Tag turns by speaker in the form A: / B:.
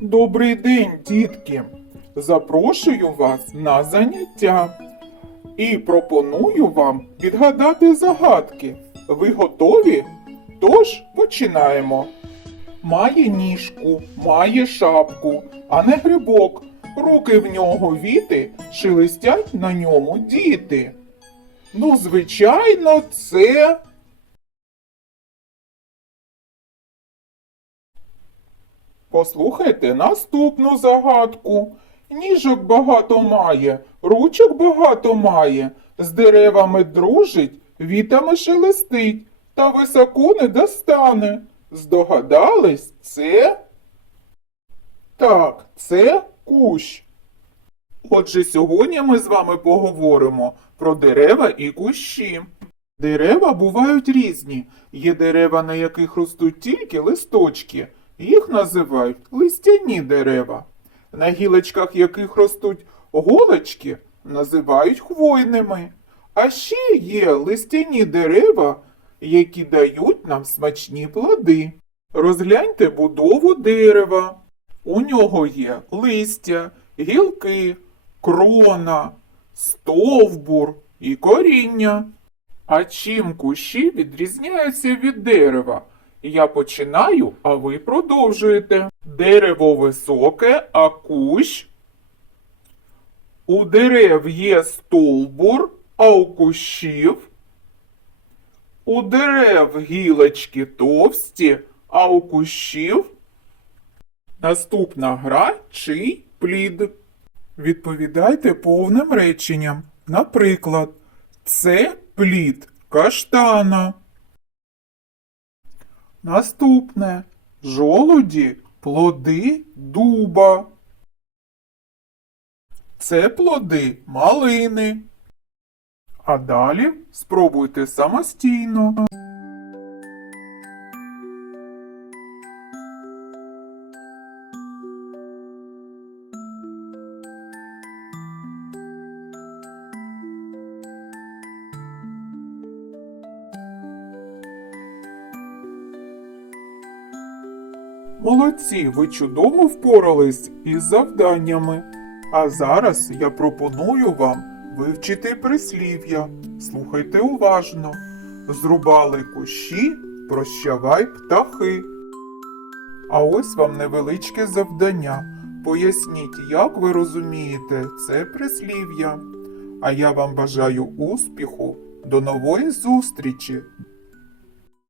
A: Добрий день, дітки! Запрошую вас на заняття і пропоную вам відгадати загадки. Ви готові? Тож починаємо. Має ніжку, має шапку, а не грибок. Руки в нього віти, шелестять на ньому діти. Ну, звичайно, це. Послухайте наступну загадку. Ніжок багато має, ручок багато має, з деревами дружить, вітами шелестить, та високо не достане. Здогадались, це? Так, це кущ. Отже, сьогодні ми з вами поговоримо про дерева і кущі. Дерева бувають різні. Є дерева, на яких ростуть тільки листочки. Їх називають листяні дерева. На гілочках яких ростуть голочки, називають хвойними. А ще є листяні дерева, які дають нам смачні плоди. Розгляньте будову дерева. У нього є листя, гілки, крона, стовбур і коріння. А чим кущі відрізняються від дерева? Я починаю, а ви продовжуєте. Дерево високе, а кущ. У дерев є стовбур, а у кущів. У дерев гілочки товсті, а у кущів. Наступна гра чий плід. Відповідайте повним реченням. Наприклад, це плід каштана. Наступне жолуді плоди дуба. Це плоди малини. А далі спробуйте самостійно. Молодці, ви чудово впорались із завданнями. А зараз я пропоную вам вивчити прислів'я. Слухайте уважно. Зрубали кущі, прощавай птахи. А ось вам невеличке завдання. Поясніть, як ви розумієте це прислів'я. А я вам бажаю успіху. До нової зустрічі,